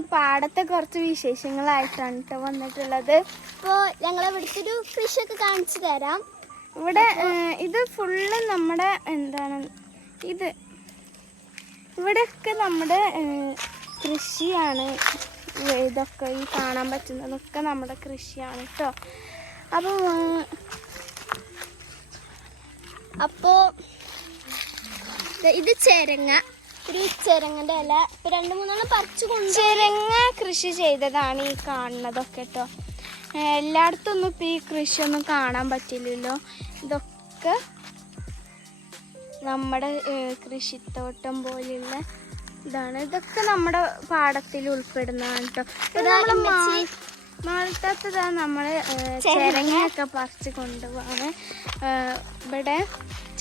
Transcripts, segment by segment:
ഇന്ന് പാടത്തെ കുറച്ച് വിശേഷങ്ങളായിട്ടാണ് കേട്ടോ വന്നിട്ടുള്ളത്. അപ്പോൾ ഞങ്ങൾ ഇവിടുത്തെ ഒരു കൃഷിയൊക്കെ കാണിച്ചു തരാം. ഇവിടെ ഇത് ഫുള്ള് നമ്മുടെ എന്താണ് ഇത് ഇവിടെയൊക്കെ നമ്മുടെ കൃഷിയാണ്. ഇതൊക്കെ ഈ കാണാൻ പറ്റുന്നതൊക്കെ നമ്മുടെ കൃഷിയാണ് കേട്ടോ അപ്പോൾ അപ്പോൾ ഇത് ചെരങ്ങ. ഒരു ചെരങ്ങന്റെ ഇല. ഇപ്പം രണ്ട് മൂന്നെണ്ണം പറിച്ചു കൊണ്ട് ചെരങ്ങ കൃഷി ചെയ്തതാണ് ഈ കാണുന്നതൊക്കെ കേട്ടോ എല്ലായിടത്തും ഒന്നും ഇപ്പം ഈ കൃഷിയൊന്നും കാണാൻ പറ്റില്ലല്ലോ. ഇതൊക്കെ നമ്മുടെ കൃഷിത്തോട്ടം പോലെയുള്ള ഇതാണ്. ഇതൊക്കെ നമ്മുടെ പാടത്തിൽ ഉൾപ്പെടുന്നതാണ് കേട്ടോ ഇത് നമ്മൾ ചെരങ്ങയൊക്കെ പറിച്ച് കൊണ്ടുപോവാണ്. ഇവിടെ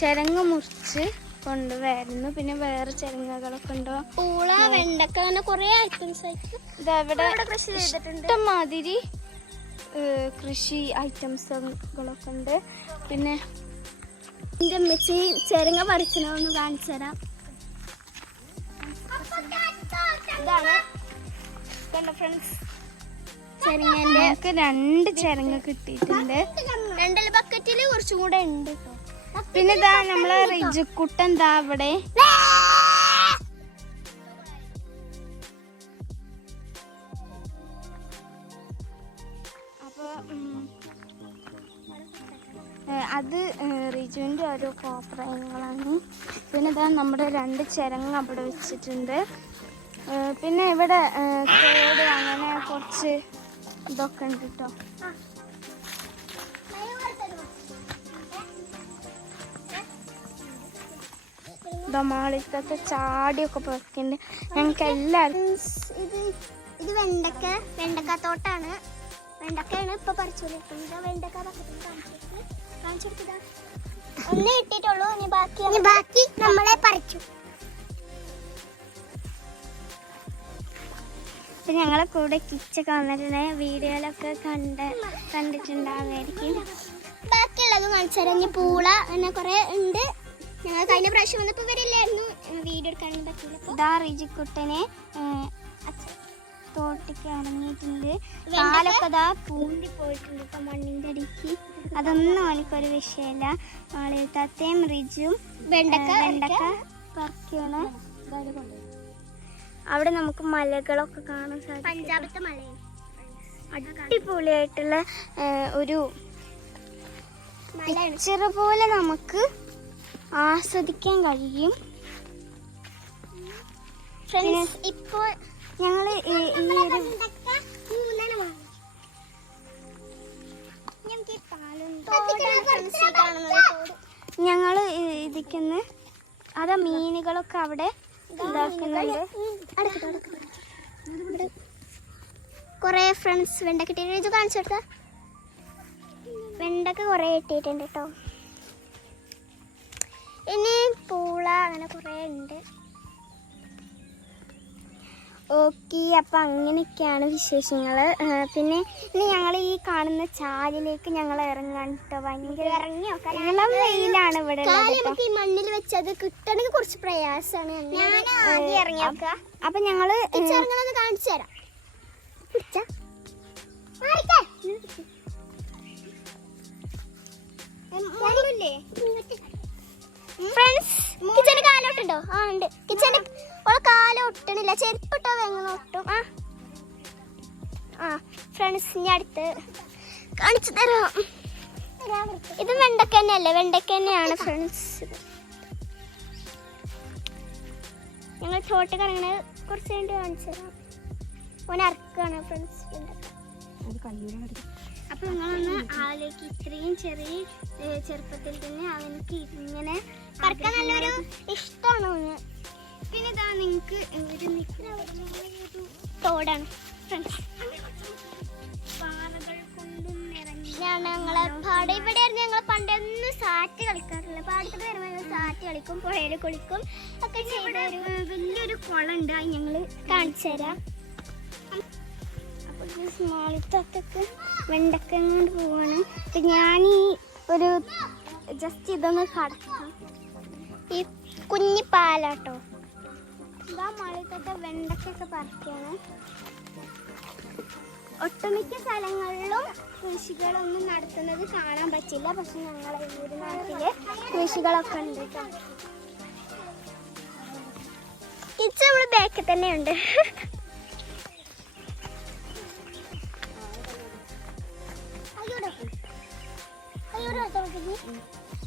ചെരങ്ങ മുറിച്ച് കൊണ്ടുവരുന്നു. പിന്നെ വേറെ ചെരങ്ങകളൊക്കെ ഉണ്ടോ? പൂള വെണ്ടക്ക അങ്ങനെ കുറേ ഐറ്റംസ് ആയിട്ട് ഇതാ ഇവിടെ ഇവിടെ കൃഷി. ഇഷ്ടംമാതിരി കൃഷി ഐറ്റംസുകളൊക്കെ ഉണ്ട്. പിന്നെ എന്റെ അമ്മച്ചി ചെരങ്ങ പറിച്ചണമെന്ന് കാണിച്ചു തരാം. ഇതാണ്. ഫ്രണ്ട്സ് ചെരങ്ങന്റെ രണ്ട് ചെരങ്ങ കിട്ടിയിട്ടുണ്ട്. രണ്ടര ബക്കറ്റിൽ കുറച്ചും കൂടെ ഉണ്ട്. പിന്നെ ഇതാ നമ്മളെ റിജുക്കുട്ടൻ എന്താ അവിടെ? അപ്പൊ അത് റിജുവിന്റെ ഓരോ കോപ്രായങ്ങളാണ്. പിന്നെ ഇതാ നമ്മുടെ രണ്ട് ചിരങ്ങ അവിടെ വെച്ചിട്ടുണ്ട്. പിന്നെ ഇവിടെ അങ്ങനെ കുറച്ച് ഇതൊക്കെ ഉണ്ട് കേട്ടോ മാളിത്തത്തെ ചാടിയൊക്കെ പൊറക്കുന്നുണ്ട് ഞങ്ങൾക്ക് എല്ലാവർക്കും ഇത് ഇത് വെണ്ടക്ക വെണ്ടക്ക വെണ്ടക്കാത്തോട്ടാണ്. വെണ്ടക്കയാണ് ഇപ്പൊ പറിച്ചോണ്ടിരിക്കുന്നത് വെണ്ടക്ക പക്കത്തിൽ കാണിച്ചെടുത്തതാ ഒന്നേ ഇട്ടിട്ടുള്ളൂ ഇനി ബാക്കി ബാക്കി നമ്മളെ പറിച്ചു. ഇപ്പൊ ഞങ്ങളെ കൂടെ കിച്ചൊക്കെ വന്നിട്ടുണ്ട് വീഡിയോയിലൊക്കെ കണ്ട് കണ്ടിട്ടുണ്ടാവുമായിരിക്കും. ബാക്കിയുള്ളത് മത്സരം തരാം. ഇനി പൂള അങ്ങനെ കുറെ ഉണ്ട്. ഞങ്ങൾ കഴിഞ്ഞ പ്രാവശ്യം വന്നപ്പോൾ വരില്ലായിരുന്നു വീഡിയോ എടുക്കാനൊന്നും പറ്റില്ല. ഇതാ റിജിക്കുട്ടനെ. തോട്ടിക്ക് ഇറങ്ങിയിട്ടുണ്ട് കാലൊക്കെ ഇതാ പൂണ്ടി പോയിട്ടുണ്ട് ഇപ്പൊ മണ്ണിന്റെ അടിക്ക്. അതൊന്നും അവനക്കൊരു വിഷയമല്ല മാളിത്തത്തെയും റിജും വെണ്ടക്ക വെണ്ടക്ക പറിക്കാണ്. അവിടെ നമുക്ക് മലകളൊക്കെ കാണാൻ സാധിക്കും. പഞ്ചാബത്തെ മലയാണ് അടിപൊളിയായിട്ടുള്ള ഒരു പിക്ചർ പോലെ നമുക്ക് ആസ്വദിക്കാൻ കഴിയും. ഫ്രണ്ട്സ് ഇപ്പോൾ ഞങ്ങൾ ഈ ഒരു ഞങ്ങൾ ഇതിക്കുന്ന അതാ മീനുകളൊക്കെ അവിടെ ഇതാക്കുന്നുണ്ട്. കൊറേ ഫ്രണ്ട്സ് വെണ്ടക്കിട്ടിട്ട് കാണിച്ചു കൊടുത്ത വെണ്ടക്ക കൊറേ ഇട്ടിട്ടുണ്ട് കേട്ടോ ഇനി പൂള അങ്ങനെ കുറേ ഉണ്ട്. ഓക്കെ അപ്പം അങ്ങനെയൊക്കെയാണ് വിശേഷങ്ങൾ പിന്നെ ഇനി ഞങ്ങൾ ഈ കാണുന്ന ചാലിലേക്ക് ഞങ്ങൾ ഇറങ്ങാൻ കേട്ടോ ഭയങ്കര ഇറങ്ങിയോ വെയിലാണ് ഇവിടെ. നമുക്ക് ഈ മണ്ണിൽ വെച്ചത് കിട്ടണമെങ്കിൽ കുറച്ച് പ്രയാസമാണ് ഞാൻ അപ്പം ഞങ്ങൾ ഇറങ്ങണമെന്ന് കാണിച്ചു തരാം. പിടിച്ചാ. ഫ്രണ്ട്സ് കിച്ചന്റെ കാലോട്ടുണ്ടോ? ആ ഉണ്ട്. കിച്ചന്റെ ഓളെ കാലം ഒട്ടണില്ല. ചെരുപ്പിട്ടോ എങ്ങനെ ഒട്ടും. ആ. ആ ഫ്രണ്ട്സ് ഇനി അടുത്ത് കാണിച്ചു തരാം. ഇത് വെണ്ടക്ക തന്നെയല്ലേ വെണ്ടക്ക തന്നെയാണ് ഫ്രണ്ട്സ് ഞങ്ങൾ ചോട്ട് കറങ്ങണ കുറച്ച് കഴിഞ്ഞ് കാണിച്ചു തരാം. ഓൻ അറക്കാണ് ഫ്രണ്ട്സ് അപ്പൊ നിങ്ങളൊന്ന് ആലേക്ക് ഇത്രയും ചെറിയ ചെറുപ്പത്തിൽ തന്നെ അവനക്ക് ഇങ്ങനെ പറക്കാൻ നല്ലൊരു ഇഷ്ടമാണ്. പിന്നെ ഇതാ നിങ്ങൾക്ക് ഒരു തോടാണ്. ഫ്രണ്ട്സ് പാറകൾ കൊണ്ടും ഞങ്ങളെ പാടം. ഇവിടെയായിരുന്നു ഞങ്ങൾ പണ്ടൊന്നും സാറ്റ് കളിക്കാറില്ല. പാടത്തൊക്കെ വരുമ്പോൾ ഞങ്ങൾ സാറ്റ് കളിക്കും പുഴയിൽ കുളിക്കും ഒക്കെ ചെയ്ത ഒരു വലിയൊരു ഉണ്ട് അത് ഞങ്ങൾ കാണിച്ചു തരാം. അപ്പോൾ സ്മാളിത്തൊക്കെ വെണ്ടക്ക പോവാണ്. അപ്പം ഞാൻ ഈ ഒരു ജസ്റ്റ് ഇതൊന്ന് കടക്കും കുഞ്ഞി പാലാട്ടോ ഇതാ മഴത്തൊക്കെ വെണ്ടക്കൊക്കെ പറിക്കാണ്. ഒട്ടുമിക്ക സ്ഥലങ്ങളിലും കൃഷികളൊന്നും നടത്തുന്നത് കാണാൻ പറ്റില്ല. പക്ഷെ ഞങ്ങളെ ഈ നാട്ടിൽ കൃഷികളൊക്കെ ഉണ്ട് കേട്ടോ കിച്ച് നമ്മൾ ബാക്കിൽ അയ്യോ ഉണ്ട്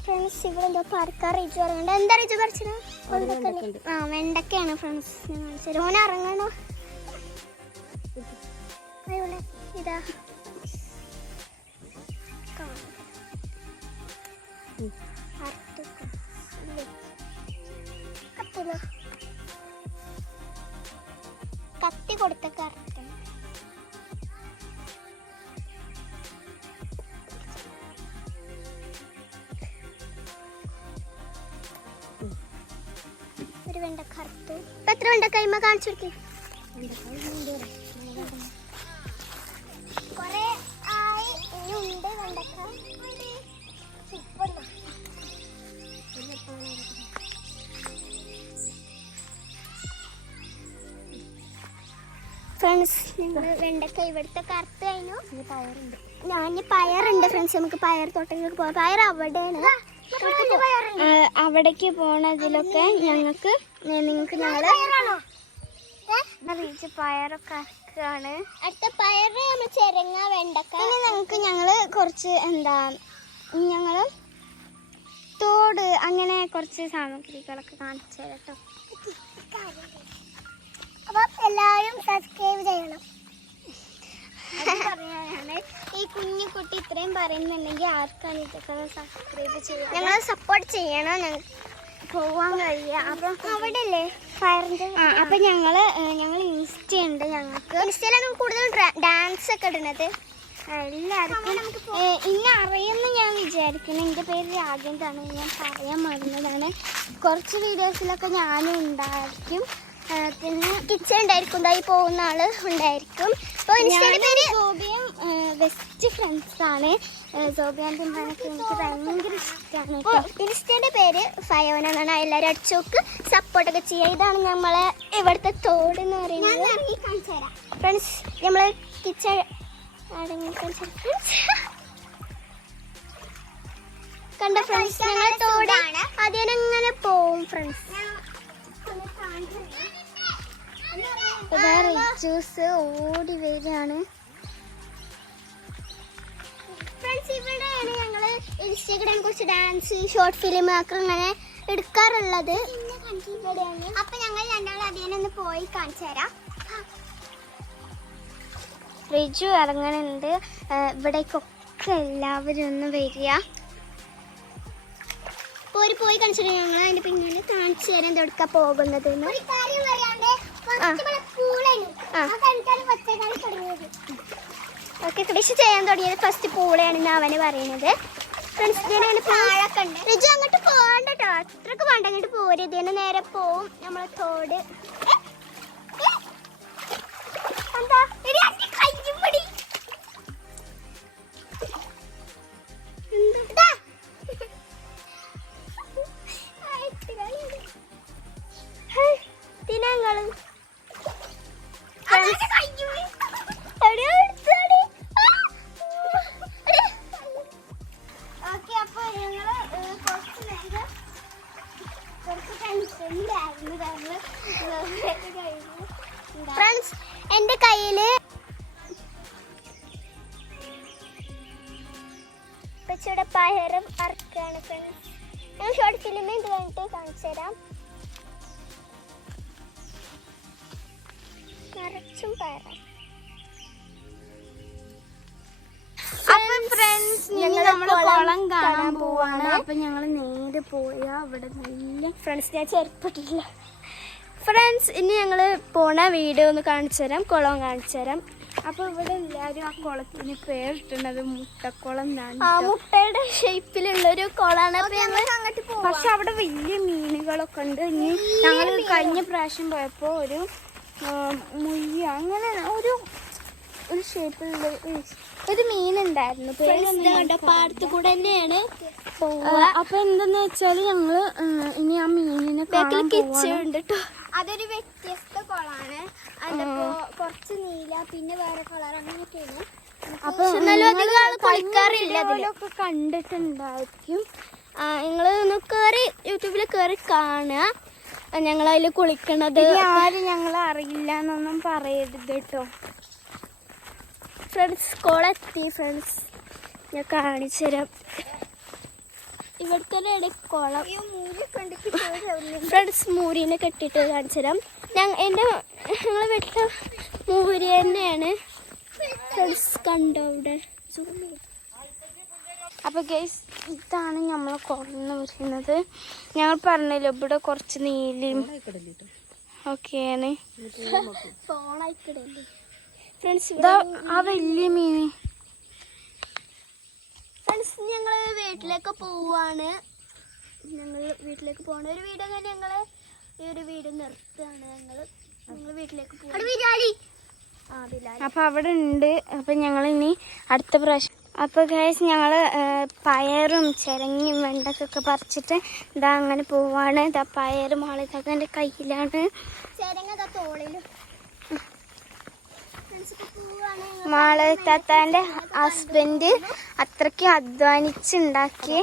ഫ്രണ്ട്സ് ഇവിടെ എന്തോ പറക്കാൻ റീച്ച് പറയുന്നുണ്ട് എന്താ റീച്ച് പറിച്ചത് ആ വെണ്ടക്കയാണ് ഫ്രണ്ട്സ് ഞാൻ ഓൻ ഇറങ്ങണോ? ഇതാ. വെണ്ട കറുത്തു. ഇപ്പൊ എത്ര വെണ്ട കൈമ കാണിച്ചു ആയി ഇനി വെണ്ടക്ക? ഫ്രണ്ട്സ് ഞങ്ങൾ വെണ്ടക്ക ഇവിടുത്തെ കറുത്ത് കഴിഞ്ഞു. പയറുണ്ട് ഞാൻ പയറുണ്ട് ഫ്രണ്ട്സ് നമുക്ക് പയർ തോട്ടത്തിലേക്ക് പോകാം പയർ അവിടെയാണ്. അവിടേക്ക് പോണതിലൊക്കെ ഞങ്ങൾക്ക് നിങ്ങൾക്ക് ഞങ്ങൾ പയറൊക്കെ അടുത്ത പയറ് നമ്മൾ ചെരങ്ങ വെണ്ടക്ക. ഞങ്ങൾക്ക് ഞങ്ങൾ കുറച്ച് എന്താ ഞങ്ങൾ തോട് അങ്ങനെ കുറച്ച് സാമഗ്രികളൊക്കെ കാണിച്ചു തരാം കേട്ടോ അപ്പം എല്ലാവരും സബ്സ്ക്രൈബ് ചെയ്യണം. ഈ കുഞ്ഞു കുട്ടി ഇത്രയും പറയുന്നുണ്ടെങ്കിൽ ആർക്കാണ് ഇതൊക്കെ സബ്സ്ക്രൈബ് ചെയ്യണം ഞങ്ങൾ സപ്പോർട്ട് ചെയ്യണം ഞങ്ങൾ പോവാൻ കഴിയുക അപ്പം അവിടെ അല്ലേ ഫയറിന്റെ ആ അപ്പം ഞങ്ങൾ ഞങ്ങൾ ഇൻസ്റ്റ ഉണ്ട് ഞങ്ങൾക്ക്. ഇൻസ്റ്റയിലാണ് കൂടുതൽ ഡാൻസ് ഒക്കെ ഇടുന്നത്? എല്ലാവർക്കും. ഇന്ന് അറിയുമെന്ന് ഞാൻ വിചാരിക്കുന്നു. എന്റെ പേര് രാജേന്ദ്രാണ് ഞാൻ പറയാൻ മറന്നതാണ്. കുറച്ച് വീഡിയോസിലൊക്കെ ഞാനും ഉണ്ടായിരിക്കും. പിന്നെ കിച്ചൺ ഉണ്ടായിരിക്കും. ഉണ്ടായി പോകുന്ന ആൾ ഉണ്ടായിരിക്കും. അപ്പോൾ ഇൻസ്റ്റയുടെ പേര് സോബിയും ബെസ്റ്റ് ഫ്രണ്ട്സ് ആണ്. സോബിയാന്റെ ഉമ്മാനൊക്കെ എനിക്ക് ഭയങ്കര ഇഷ്ടമാണ് ഇൻസ്റ്റേന്റെ പേര് ഫയോന എന്നാണ്. എല്ലാവരും അടിച്ചോക്ക് സപ്പോർട്ടൊക്കെ ചെയ്യുക. ഇതാണ് നമ്മളെ ഇവിടുത്തെ തോട് എന്ന് പറയുന്നത്. ഫ്രണ്ട്സ് നമ്മൾ കിച്ചൺ കണ്ട ഫ്രണ്ട്സ് ഞങ്ങൾ തോടാണ് ആദ്യം അങ്ങനെ പോവും ഫ്രണ്ട്സ് ജ്യൂസ് ഓടി വരികയാണ്. ഇൻസ്റ്റാഗ്രാം കുറച്ച് ഡാൻസ് ഷോർട്ട് ഫിലിം ഒക്കെ അങ്ങനെ എടുക്കാറുള്ളത്. അപ്പൊ ഞങ്ങൾ രണ്ടാളും അതിനെ ഒന്ന് പോയി കാണിച്ചു തരാം. റിജു ഇറങ്ങണുണ്ട്. ഇവിടേക്കൊക്കെ എല്ലാവരും ഒന്ന് വരിക. പോയി പോയി കാണിച്ചു തരാം. ഞങ്ങൾ അതിന്റെ പിന്നെ കാണിച്ചു തരാൻ തൊടുക്ക പോകുന്നത് ഓക്കെ കൃഷി ചെയ്യാൻ തുടങ്ങിയത് ഫസ്റ്റ് പൂളയാണെന്ന് അവന് പറയുന്നത്. റിജു അങ്ങോട്ട് പോകണ്ട കേട്ടോ അത്രയ്ക്ക് വേണ്ട അങ്ങോട്ട് പോരും. ഇതിന് നേരെ പോവും. നമ്മളെ തോട്? എന്താ? പച്ചയുടെ പയറും അറക്കാണ് ഫ്രണ്ട്സ് ഞാൻ ഷോർട്ട് ഫിലിമിൽ ഇത് വേണ്ടി കാണിച്ചു തരാം. നിറച്ചും പയറാം ഫ്രണ്ട്സ് ഞങ്ങൾ നമ്മൾ കുളം കാണാൻ പോവാണ്. അപ്പൊ ഞങ്ങൾ നേരെ പോയാ ഇവിടെ നല്ല ഫ്രണ്ട്സ് ഞാൻ ചെരുപ്പിട്ടില്ല. ഫ്രണ്ട്സ് ഇനി ഞങ്ങൾ പോണ വീഡിയോ ഒന്ന് കാണിച്ചു തരാം കുളം കാണിച്ചു തരാം. അപ്പൊ ഇവിടെ എല്ലാരും ആ കുളത്തിന് പേരിട്ടുള്ളത് മുട്ടക്കുളം എന്നാണ് ആ മുട്ടയുടെ ഷേപ്പിലുള്ള ഒരു കുളമാണ് ഞങ്ങൾ പക്ഷെ അവിടെ വലിയ മീനുകളൊക്കെ ഉണ്ട്. ഇനി ഞങ്ങൾ കഴിഞ്ഞ പ്രാവശ്യം പോയപ്പോ ഒരു മുയ്യ അങ്ങനെ ഒരു ഒരു ഷേപ്പിലുള്ള ഒരു- മീൻ മീനുണ്ടായിരുന്നു പേരൊന്നും പാടത്ത് കൂടെ തന്നെയാണ്. അപ്പൊ എന്തെന്ന് വെച്ചാൽ ഞങ്ങൾ ഇനി ആ മീനിനെ കേട്ടോ അതൊരു വ്യത്യസ്ത കുളമാണ് അതിപ്പോ കുറച്ച് നീല പിന്നെ വേറെ കളർ അങ്ങനെയൊക്കെയാണ്. അപ്പൊ കുളിക്കാറില്ല കണ്ടിട്ടുണ്ടായിരിക്കും. ഞങ്ങൾ നിങ്ങൾ ഒന്ന് കയറി യൂട്യൂബിൽ കയറി കാണുക. ഞങ്ങൾ അതിൽ കുളിക്കണത്. ആരും ഞങ്ങളെ അറിയില്ല എന്നൊന്നും പറയരുത് കേട്ടോ ഫ്രണ്ട്സ് കോളെത്തി ഫ്രണ്ട്സ് ഞാൻ കാണിച്ചു തരാം ഇവിടുത്തെ ഒരു കുളം ഫ്രണ്ട്സ് മൂരിനെ കെട്ടിയിട്ട് കാണിച്ചു തരാം ഞങ്ങൾ എന്റെ ഞങ്ങൾ വെട്ട മൂരി തന്നെയാണ്. ഫ്രണ്ട്സ് കണ്ടോ ഇവിടെ അപ്പൊ ഗൈസ് ഇതാണ് നമ്മൾ കുറഞ്ഞു വരുന്നത് ഞങ്ങൾ പറഞ്ഞില്ല ഇവിടെ കുറച്ച് നീലിയും ഒക്കെയാണ്. ഫോണായിക്കിടല്ലേ ഫ്രണ്ട്സ് ആ വലിയ മീന് ഫ്രണ്ട്സ് ഞങ്ങൾ വീട്ടിലേക്ക് പോവാണ്. ഞങ്ങൾ വീട്ടിലേക്ക് പോകണ ഒരു വീട് അങ്ങനെ ഞങ്ങൾ ഈ ഒരു വീട് നിർത്തുകയാണ്. ഞങ്ങൾ ഞങ്ങൾ വീട്ടിലേക്ക് പോകും അപ്പൊ അവിടെ ഉണ്ട്. അപ്പൊ ഞങ്ങൾ ഇനി അടുത്ത പ്രാവശ്യം അപ്പൊ ഗൈസ് ഞങ്ങൾ പയറും ചിരങ്ങിയും വെണ്ടക്കൊക്കെ പറിച്ചിട്ട് ഇതാ അങ്ങനെ പോവാണ്. ഇതാ പയറും മാളിതൊക്കെ എന്റെ കയ്യിലാണ്. ചിരങ്ങ തോളിലും ഫ്രണ്ട്സ് ഇപ്പൊ പോവാണ് ഞങ്ങൾ. മാൾ താത്താന്റെ ഹസ്ബൻഡ് അത്രയ്ക്ക് അധ്വാനിച്ചുണ്ടാക്കി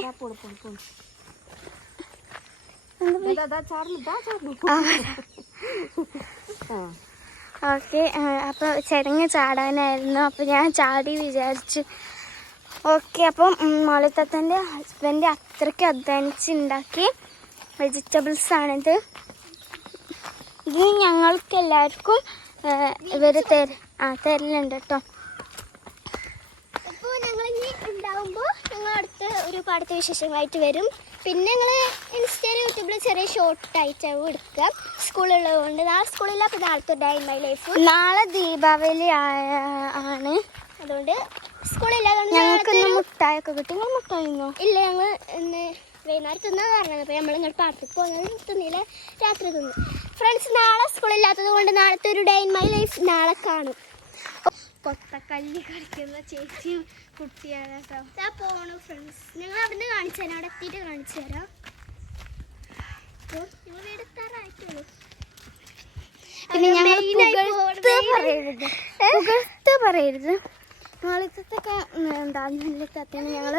ഓക്കെ അപ്പൊ ചിരങ്ങ ചാടാനായിരുന്നു. അപ്പൊ ഞാൻ ചാടി വിചാരിച്ചു. ഓക്കെ അപ്പം മാളിത്തത്തന്റെ ഹസ്ബൻഡ് അത്രയ്ക്ക് അധ്വാനിച്ചുണ്ടാക്കി വെജിറ്റബിൾസ് ആണിത്. ഇത് ഞങ്ങൾക്ക് എല്ലാവർക്കും ഇവർ തര ആ തരലുണ്ട് കേട്ടോ ഇപ്പോൾ ഞങ്ങൾ ഇനി ഉണ്ടാവുമ്പോൾ ഞങ്ങൾ അടുത്ത ഒരു പാടത്തെ വിശേഷങ്ങളായിട്ട് വരും. പിന്നെ ഞങ്ങൾ ഇൻസ്റ്റയിലും യൂട്യൂബിൽ ചെറിയ ഷോർട്ട് ആയിട്ടാവും എടുക്കുക. സ്കൂളുള്ളത് കൊണ്ട് നാളെ സ്കൂളില്ല അപ്പോൾ നാളത്തെ ഡേ മൈ ലൈഫ് നാളെ ദീപാവലി ആയ- ആണ്. അതുകൊണ്ട് സ്കൂളില്ലാതുകൊണ്ട് ഞങ്ങൾക്ക് മുട്ടായൊക്കെ കിട്ടി. നിങ്ങൾ മുട്ടായിരുന്നോ ഇല്ല ഞങ്ങൾ ഇന്ന് വൈകുന്നേരം തിന്നാൻ പറഞ്ഞത് അപ്പോൾ നമ്മൾ ഇങ്ങോട്ട് പാടത്തേക്ക് പോകുന്നത് തിന്നില്ല രാത്രി തിന്നു. ഫ്രണ്ട്സ് നാളെ സ്കൂളില്ലാത്തത് കൊണ്ട് നാളത്തെ ഒരു ഡേ ഇൻ മൈ ലൈഫ് നാളെ കാണും. കൊത്തക്കല്ല് കളിക്കുന്ന ചേച്ചിയും കുട്ടിയാണ് കേട്ടോ പോണു ഫ്രണ്ട്സ് ഞങ്ങൾ അവിടുന്ന് കാണിച്ചു തരാം. അവിടെ എത്തിയിട്ട് കാണിച്ചു തരാം. ഞങ്ങൾ പിന്നെ ഞങ്ങൾ പുകഴ്ത്ത് പറയരുത്. പുകഴ്ത്ത് പറയരുത്. മാളിത്തൊക്കെ എന്താ നല്ല ഞങ്ങൾ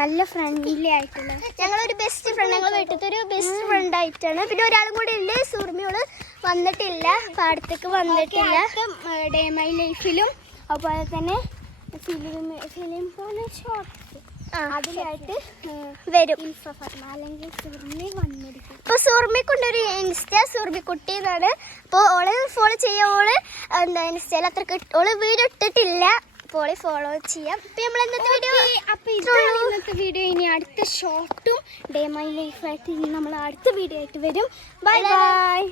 നല്ല ഫ്രണ്ട്ലി ആയിട്ടുള്ള ഞങ്ങളൊരു ബെസ്റ്റ് ഫ്രണ്ട് ഞങ്ങൾ വീട്ടിലത്തെ ഒരു ബെസ്റ്റ് ഫ്രണ്ട് ആയിട്ടാണ്. പിന്നെ ഒരാളും കൂടി ഉണ്ട് സൂർമിയോൾ വന്നിട്ടില്ല പാടത്തേക്ക് വന്നിട്ടില്ല. ഡേ മൈ ലൈഫിലും അതുപോലെ തന്നെ ഫിലിം ഫിലിം പോലെ ഷോർട്സ് അതിലായിട്ട് വരും. അല്ലെങ്കിൽ സുർമി വന്നിരിക്കും. ഇപ്പൊ സൂർമിക്കുണ്ടൊരു ഇൻസ്റ്റ സൂർമിക്കുട്ടി എന്നാണ്. അപ്പോൾ ഓളെ ഫോളോ ചെയ്യാൻ ഓൾ എന്താ ഇൻസ്റ്റയിൽ അത്ര കിട്ടും ഓൾ വീഡിയോ ഇട്ടിട്ടില്ല. അപ്പോൾ ഓളെ ഫോളോ ചെയ്യാം. ഇപ്പൊ നമ്മൾ ഇന്നത്തെ വീഡിയോ അപ്പൊ ഇതാണ് ഇന്നത്തെ വീഡിയോ ഇനി അടുത്ത ഷോർട്ടും ഡേ മൈ ലൈഫായിട്ട് ഇനി നമ്മൾ അടുത്ത വീഡിയോ ആയിട്ട് വരും. Bye bye